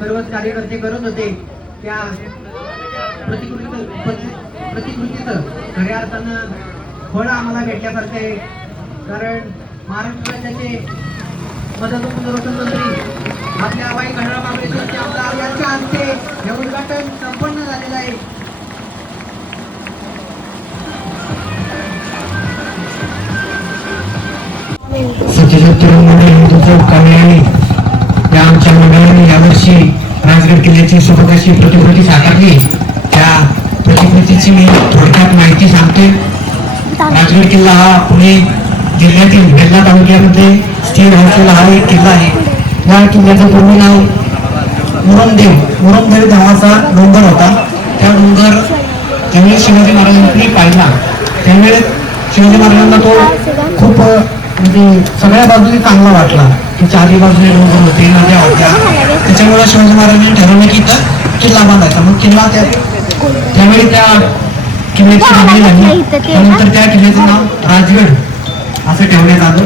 सर्वच कार्यकर्ते करत होते त्या प्रतिकृती प्रतिकृतीचं खऱ्या अर्थानं फळ आम्हाला भेटल्यासारखं आहे. कारण महाराष्ट्र राज्याचे मदत व पुनर्वसन मंत्री आपल्या वाई घड्याळ महाबळेश्वरचे आमदार यांच्या हस्ते हे उद्घाटन संपन्न झालेलं आहे. सचिव तरुण हिंदूचा उपक्रमे आणि त्या आमच्या मंडळाने राजगड किल्ल्याची सोबत अशी प्रतिकृती साकारली. त्या प्रतिकृतीची मी थोडक्यात माहिती सांगते राजगड किल्ला हा पुणे जिल्ह्यातील वेल्हा तालुक्यामध्ये स्थिर असलेला हा एक किल्ला आहे. या किल्ल्याचं पूर्ण नाव मुरमदेव मुरमदेव नावाचा डोंगर होता. त्या डोंगर ज्यावेळेस शिवाजी महाराजांनी पाहिला. त्यावेळेस शिवाजी महाराजांना तो खूप म्हणजे सगळ्या बाजूने चांगला वाटला. की चारही बाजूने डोंगर होते नद्या होत्या. त्याच्यामुळे शिवाजी महाराजांनी ठरवलं की इथं किल्ला बांधायचा मग किल्ला त्या त्यावेळी त्या किल्ल्याची बांधणी झाली. त्यानंतर त्या किल्ल्याचं नाव राजगड असं ठेवण्यात आलं.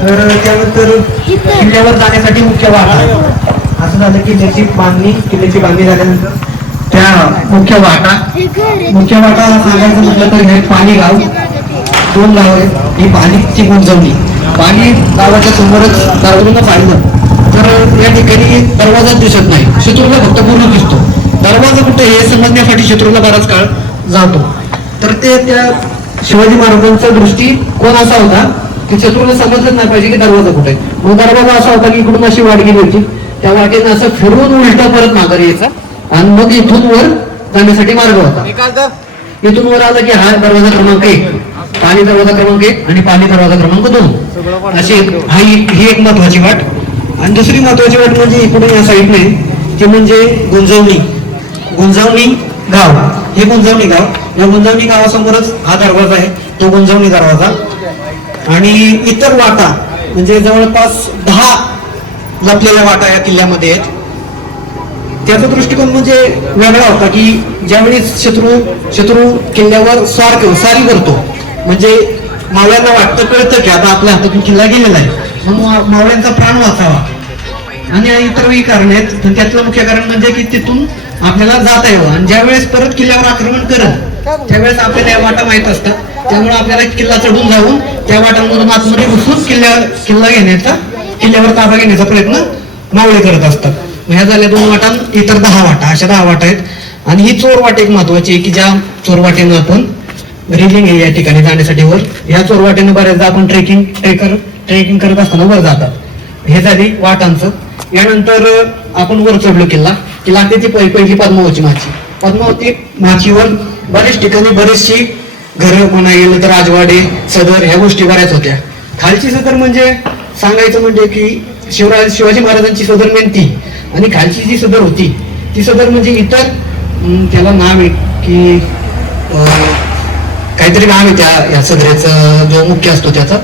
तर त्यानंतर किल्ल्यावर जाण्यासाठी मुख्य वाटा असं झालं किल्ल्याची बांधणी किल्ल्याची बांधणी झाल्यानंतर त्या मुख्य वाटा मुख्य वाटा सांगायचं म्हटलं तर हे पाणी गाव. दोन गाव आहेत. ही पाणीची गुंजवणी. पाणी गावाच्या समोरच दारूनं पाहिलं तर या ठिकाणी दरवाजा दिसत नाही शत्रूला फक्त पूर्ण दिसतो. दरवाजा कुठे हे समजण्यासाठी शत्रूला बराच काळ जातो. तर ते त्या शिवाजी महाराजांचा दृष्टी कोण असा होता की शत्रूला समजलंच नाही पाहिजे की दरवाजा कुठे. मग दरवाजा असा होता की इकडून अशी वाट गेली होती. त्या वाटेनं असं फिरवून उलटा परत माघारी यायचा आणि मग इथून वर जाण्यासाठी मार्ग होता. इथून वर आलं की हा दरवाजा क्रमांक एक पाणी दरवाजा क्रमांक एक आणि पाणी दरवाजा क्रमांक दोन. अशी ही एक महत्वाची वाट आणि दुसरी महत्वाची वाट म्हणजे इकडून या साईडने ती म्हणजे गुंजवणी. गुंजवणी गाव. हे गुंजवणी गाव. या गुंजवणी गावासमोरच हा दरवाजा आहे. तो गुंजवणी दरवाजा. आणि इतर वाटा म्हणजे जवळपास दहा लपलेल्या वाटा या किल्ल्यामध्ये आहेत. त्याचा दृष्टिकोन म्हणजे वेगळा होता की ज्यावेळी शत्रू शत्रू किल्ल्यावर स्वार करतो सारी करतो म्हणजे मावळ्यांना वाटतं कळतं की आता आपल्या हातातून किल्ला गेलेला आहे. मग मावळ्यांचा प्राण वाचावा. आणि इतरही कारण आहेत. तर त्यातलं मुख्य कारण म्हणजे की तिथून आपल्याला जाता येवं. आणि ज्यावेळेस परत किल्ल्यावर आक्रमण करत त्यावेळेस आपल्याला या वाटा माहीत असतात. त्यामुळे आपल्याला किल्ला चढून जाऊन त्या वाटांमधून आतमध्ये घुसून किल्ल्या किल्ला घेण्याचा किल्ल्यावर ताबा घेण्याचा प्रयत्न मावळे करत असतात. ह्या झाल्या दोन वाटा इतर दहा वाटा. अशा दहा वाटा आहेत. आणि ही चोर वाट एक महत्वाची आहे की ज्या चोर वाटेनं आपण रिलिंग आहे या ठिकाणी जाण्यासाठी वर या चोर वाटेनं बऱ्याचदा आपण ट्रेकिंग ट्रेकर ट्रेकिंग करत असताना वर जातात. हे झाली वाटांचं यानंतर आपण वर चढलो किल्ला. किल्ला त्याची पहिली पद्मावती माची. पद्मावती माचीवर बरेच ठिकाणी बरेचशी घरं म्हणा गेलं तर राजवाडे सदर ह्या गोष्टी बऱ्याच होत्या. खालची सदर म्हणजे सांगायचं म्हणजे की शिवराज शिवाजी महाराजांची सदर मेन ती. आणि खालची जी सदर होती ती सदर म्हणजे इतर त्याला नाव आहे की अं, काहीतरी नाव आहे त्या या सदरेचा जो मुख्य असतो त्याचा.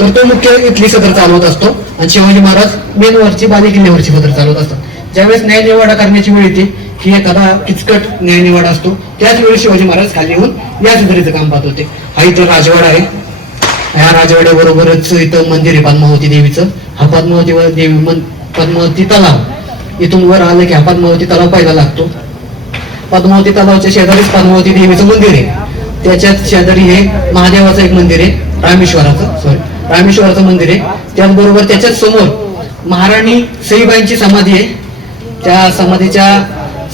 तर तो मुख्य इथली सदर चालवत असतो. आणि शिवाजी महाराज मेनवरची बाली किल्ल्यावरची सदर चालवत असतात. ज्यावेळेस न्यायनिवाडा करण्याची वेळ येते की एखादा किचकट न्यायनिवाडा असतो. त्याच वेळी शिवाजी महाराज खाली येऊन या सदरीचं काम पाहत होते. हा इथं राजवाडा आहे. या राजवाड्याबरोबरच इथं मंदिर आहे पद्मावती देवीचं. हा पद्मावती देवी मन पद्मावती तलाव. इथून वर आलं की हा पद्मावती तलाव पहिला लागतो. पद्मावती तलावच्या शेजारीच पद्मावती देवीचं मंदिर आहे. त्याच्याच शेजारी हे महादेवाचं एक मंदिर आहे. रामेश्वराचं सॉरी रामेश्वराचं मंदिर आहे. त्याचबरोबर त्याच्याच समोर महाराणी सईबाईंची समाधी आहे. त्या समाधीच्या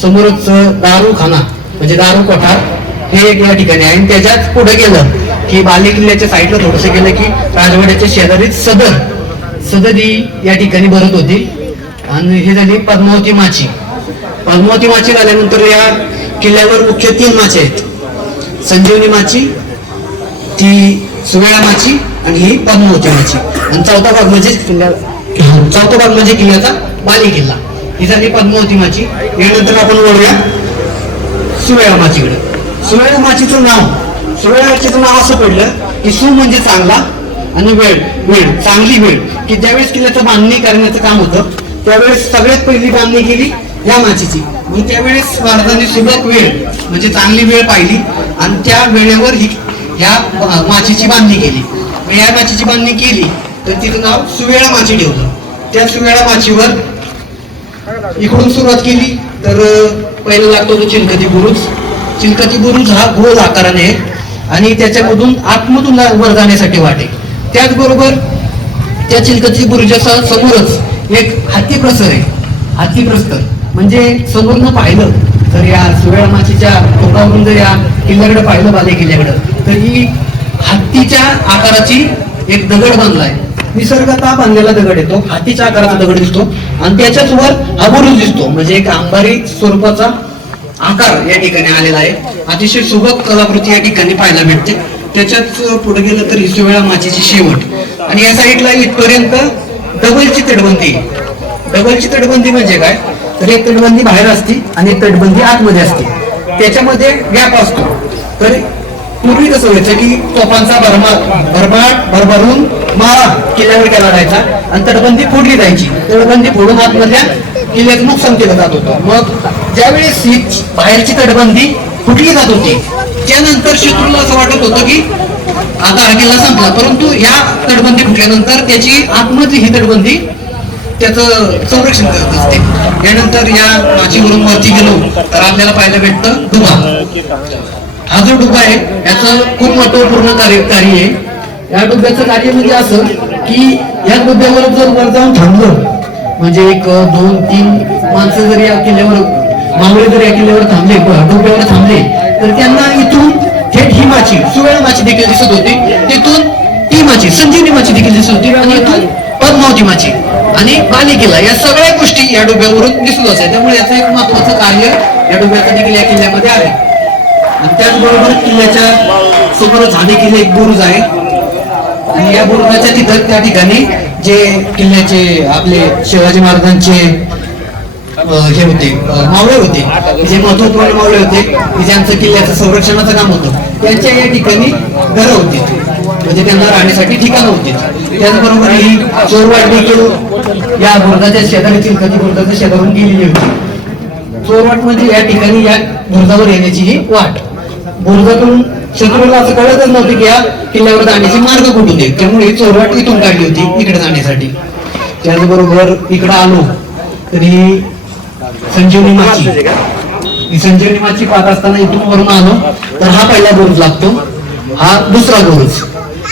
समोरच दारूखाना म्हणजे दारू कोठार हे एक या ठिकाणी आहे. आणि त्याच्याच पुढे गेलं की बाले किल्ल्याच्या साईडला थोडंसं गेलं की राजवाड्याच्या शेजारीत सदर सदर ही या ठिकाणी भरत होती. आणि हे झाली पद्मावती माची. पद्मावती माची झाल्यानंतर या किल्ल्यावर मुख्य तीन माचे आहेत. संजीवनी माची ती सुवेळा माची आणि ही पद्मावतीमाची आणि चौथा भाग म्हणजे चौथा भाग म्हणजे किल्ल्याचा बाली किल्ला ही झाली पद्मावती माची यानंतर आपण वळूया सुवेळा सुवेळामाचीचं सुवेळा माचीचं नाव सुवेळामाचीचं नाव असं पडलं की सु म्हणजे चांगला आणि वेळ वेळ चांगली वेळ. की ज्यावेळेस किल्ल्याचं बांधणी करण्याचं काम होतं त्यावेळेस सगळ्यात पहिली बांधणी केली या माचीची. मग त्यावेळेस महाराजांनी सुबक वेळ म्हणजे चांगली वेळ पाहिली. आणि त्या वेळेवर ही ह्या माचीची बांधणी केली. मग या माचीची बांधणी केली तर तिचं नाव सुवेळा माची ठेवलं. त्या सुवेळा माचीवर इकडून सुरुवात केली तर पहिला लागतो तो चिलकती बुरुज. चिलकती बुरुज हा गोल आकाराने आहे आणि त्याच्यामधून आतमधून वर जाण्यासाठी वाटे त्याचबरोबर त्या चिलकती बुरुजाचा समोरच एक हाती प्रसर आहे. हाती प्रस्तर म्हणजे समोरनं पाहिलं. तर या सुरळ माचीच्या टोकावरून जर या किल्ल्याकडे पाहिलं बाले किल्ल्याकडं तर ही हत्तीच्या आकाराची एक दगड बांधलाय. निसर्गात बांधलेला दगड येतो हातीच्या आकाराचा दगड दिसतो आणि त्याच्याच वर अबुरुज दिसतो. म्हणजे एक अंबारी स्वरूपाचा आकार या ठिकाणी आलेला आहे. अतिशय सुबक कलाकृती या ठिकाणी पाहायला भेटते. त्याच्यात पुढे गेलं तर हिसुवेळा माचीची शेवट. आणि या साईडला इथपर्यंत डबलची तटबंदी. डबल डबलची तटबंदी म्हणजे काय? तर एक तटबंदी बाहेर असते आणि एक तटबंदी आतमध्ये असते. त्याच्यामध्ये गॅप असतो. तर पूर्वी कसं व्हायचं की तोफांचा भरमा भरमाट भरभरून मारा किल्ल्यावर केला जायचा आणि तटबंदी फोडली जायची. तटबंदी फोडून आतमधल्या किल्ल्याचं नुकसान केलं जात होतं. मग ज्यावेळेस ही बाहेरची तटबंदी फुटली जात होती त्यानंतर शत्रूला असं वाटत होतं की आता हा किल्ला संपला. परंतु या तटबंदी फुटल्यानंतर त्याची आतमधली ही तटबंदी त्याचं संरक्षण करत असते. यानंतर या माचीवरून वरती गेलो तर आपल्याला पाहायला भेटतं डुबा. हा जो डुबा आहे याचं खूप महत्त्वपूर्ण कार्य कार्य आहे. या डुब्याचं कार्य म्हणजे असं की या डुब्यावर जर वर जाऊन थांबलं म्हणजे एक दोन तीन माणसं जर या किल्ल्यावर मावळे जर या किल्ल्यावर थांबले डोक्यावर थांबले तर त्यांना इथून थेट ही माची सुवेळ माची देखील दिसत होती. तिथून ती माची संजीवनी माची देखील दिसत होती. आणि इथून पद्मावतीमाची. आणि बाली या सगळ्या गोष्टी या डोब्यावरून दिसलो असाय त्यामुळे याचं एक महत्वाचं कार्य या डोब्याचं देखील या किल्ल्यामध्ये आहे. आणि त्याचबरोबर किल्ल्याच्या समोरच हाने किल्ले एक बुरुज आहे. आणि या बुरुजाच्या तिथं त्या ठिकाणी जे किल्ल्याचे आपले शिवाजी महाराजांचे हे होते मावळे होते. जे महत्त्वपूर्ण मावळे होते ज्यांचं किल्ल्याचं संरक्षणाचं काम होतं. त्यांच्या या ठिकाणी घरं होती. म्हणजे त्यांना राहण्यासाठी ठिकाण होती. त्याचबरोबर ही चोरवाट देखील या बुरुजाच्या शेजारी चिलकती बुरुजाच्या शेजारून गेलेली होती. चोरवाट म्हणजे या ठिकाणी या बुरुजावर येण्याची ही वाट. बुरुजाकडून शत्रूला असं कळतच नव्हतं की या किल्ल्यावर जाण्याचे मार्ग कुठून आहे. त्यामुळे ही चोरवाट इथून काढली होती इकडे जाण्यासाठी. त्याचबरोबर इकडे आलो तरी संजीवनी माची. ही संजीवनी माची पाहत असताना इथून वरून आलो तर हा पहिला बुरुज लागतो. हा दुसरा बुरुज.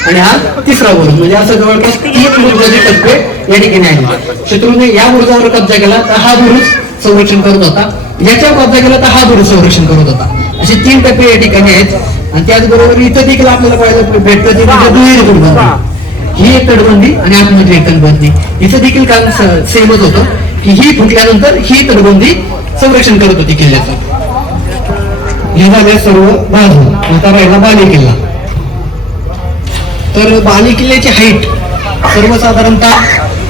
आणि हा तिसरा बुरुज. म्हणजे असं जवळपास तीन बुरुजाचे टप्पे या ठिकाणी आहे शत्रूने या बुरुजावर कब्जा केला तर हा बुरुज संरक्षण करत होता. याच्यावर कब्जा केला तर हा बुरुज संरक्षण करत होता. असे तीन टप्पे या ठिकाणी आहेत. आणि त्याचबरोबर इथं देखील आपल्याला पाहायला भेटतं ते म्हणजे दुहेरी तटबंदी ही एक तटबंदी आणि आतमध्ये एक तटबंदी. इथं देखील काम सेमच होतं की ही फुटल्यानंतर ही तटबंदी संरक्षण करत होती किल्ल्याचं हे झाले सर्व बाजू. आता राहिला बाले किल्ला तर बालेकिल्ल्याची हाईट सर्वसाधारणतः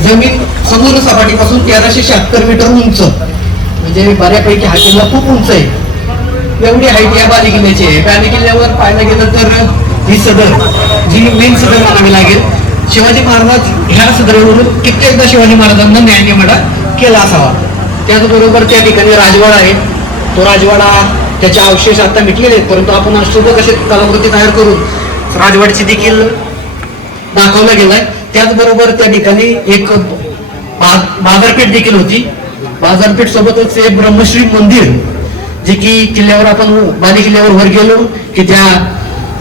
जमीन समुद्र सपाटीपासून तेराशे शहात्तर मीटर उंच. म्हणजे बऱ्यापैकी हा किल्ला खूप उंच आहे. एवढी हाईट या बालेकिल्ल्याची आहे. बालेकिल्ल्यावर पाहायला गेलं तर ही सदर जी मेन सदर म्हणावी लागेल शिवाजी महाराज ह्या सदरेवरून कित्येकदा शिवाजी महाराजांना न्यायनिवाडा केला असावा. त्याचबरोबर त्या ठिकाणी राजवाडा आहे. तो राजवाडा त्याचे अवशेष आता मिटलेले आहेत परंतु आपण अष्टोपक कसे कलाकृती तयार करून राजवाडची देखील दाखवला गेलाय. त्याचबरोबर त्या ठिकाणी एक बाजारपेठ देखील होती. बाजारपेठ सोबतच एक ब्रह्मश्री मंदिर जे की किल्ल्यावर आपण बाली किल्ल्यावर वर गेलो की त्या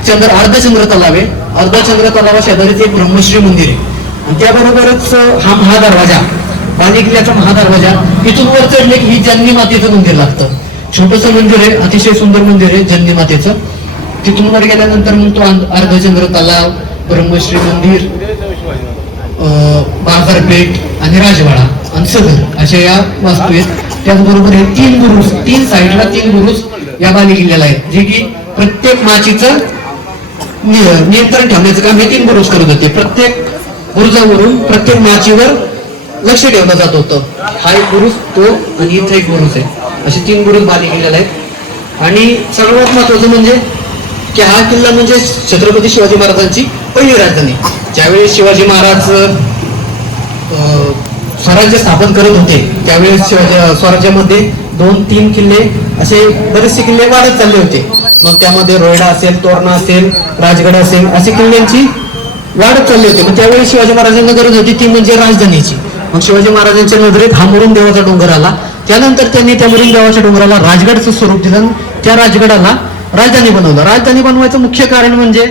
चंद्र अर्धचंद्र तलाव आहे. अर्धचंद्र तलावा शेजारीच एक ब्रह्मश्री मंदिर आहे. त्याबरोबरच हा महादरवाजा बाली किल्ल्याचा महादरवाजा इथून वर चढले की ही जन्नी मातेचं मंदिर लागतं. छोटस मंदिर आहे अतिशय सुंदर मंदिर आहे जन्नी मातेचं. तिथून वर गेल्यानंतर मग तो अर्धचंद्र तलाव ब्रह्मश्री मंदिर अं, बाजारपेठ आणि राजवाडा आणि सदर अशा या वास्तू आहेत. त्याचबरोबर हे तीन बुरुज तीन साईडला तीन बुरुज या बाली किल्ल्याला आहेत जे की प्रत्येक माचीचं नियंत्रण ठेवण्याचं काम हे तीन बुरुज करत होते. प्रत्येक बुरुजावरून प्रत्येक माचीवर लक्ष ठेवलं जात होतं. हा एक बुरुज तो आणि इथं एक बुरुज आहे. असे तीन बुरुज बाली किल्ल्याला आहेत. आणि सर्वात महत्वाचं म्हणजे की हा किल्ला म्हणजे छत्रपती शिवाजी महाराजांची पहिली राजधानी ज्यावेळेस शिवाजी महाराज स्वराज्य स्थापन करत होते त्यावेळेस स्वराज्यामध्ये दोन तीन किल्ले असे बरेचसे किल्ले वाढत चालले होते. मग त्यामध्ये रोयडा असेल तोरणा असेल राजगड असेल असे किल्ल्यांची वाढत चालली होती. मग त्यावेळेस शिवाजी महाराजांना गरज होती ती म्हणजे राजधानीची. मग शिवाजी महाराजांच्या नजरेत हा मुरुम देवाचा डोंगर आला. त्यानंतर त्यांनी त्या मुरुंगावाच्या डोंगराला राजगडचं स्वरूप दिलं त्या राजगडाला राजधानी बनवलं. राजधानी बनवायचं मुख्य कारण म्हणजे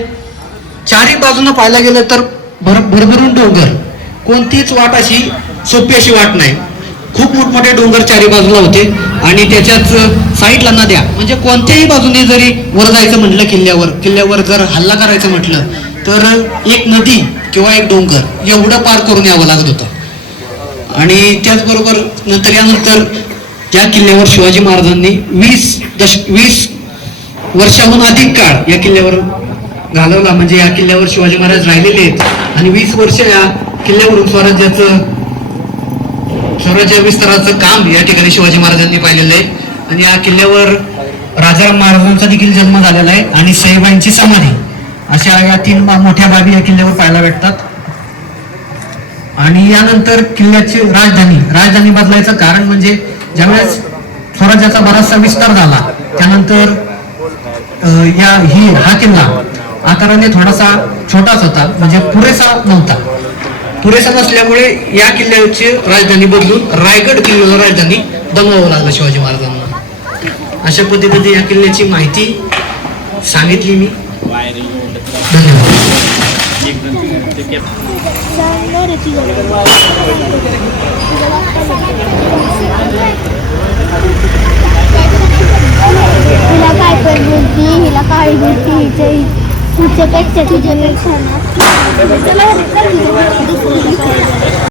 चारी बाजूनं पाहायला गेलं तर भर भरभरून डोंगर. कोणतीच वाट अशी सोपी अशी वाट नाही. खूप मोठमोठे डोंगर चारी बाजूला होते. आणि त्याच्याच साईडला नद्या. म्हणजे कोणत्याही बाजूने जरी वर जायचं म्हटलं किल्ल्यावर किल्ल्यावर जर हल्ला करायचं म्हटलं तर एक नदी किंवा एक डोंगर एवढं पार करून यावं लागत होतं. आणि त्याचबरोबर नंतर यानंतर त्या किल्ल्यावर शिवाजी महाराजांनी वीस दश वीस वर्षाहून अधिक काळ या किल्ल्यावर घालवला. म्हणजे या किल्ल्यावर शिवाजी महाराज राहिलेले आहेत. आणि वीस वर्ष या किल्ल्यावरून स्वराज्याचं स्वराज्य विस्ताराचं काम या ठिकाणी शिवाजी महाराजांनी पाहिलेलं आहे. आणि या किल्ल्यावर राजाराम महाराजांचा देखील जन्म झालेला आहे आणि साहेबांची समाधी. अशा या तीन मोठ्या बाबी या किल्ल्यावर पाहायला भेटतात. आणि यानंतर किल्ल्याची राजधानी. राजधानी बदलायचं कारण म्हणजे ज्यावेळेस स्वराज्याचा बराचसा विस्तार झाला त्यानंतर या ही हा किल्ला आकाराने थोडासा छोटाच होता म्हणजे पुरेसा नव्हता. पुरेसा नसल्यामुळे या किल्ल्याची राजधानी बदलून रायगड किल्ल्याला राजधानी दमवावं लागलं शिवाजी महाराजांना. अशा पद्धतीने या किल्ल्याची माहिती सांगितली मी. धन्यवाद. हिला काय पण बोलती हिला काय बोलती हिच्या तुझ्यापेक्षा तुझ्यापेक्षा ना चला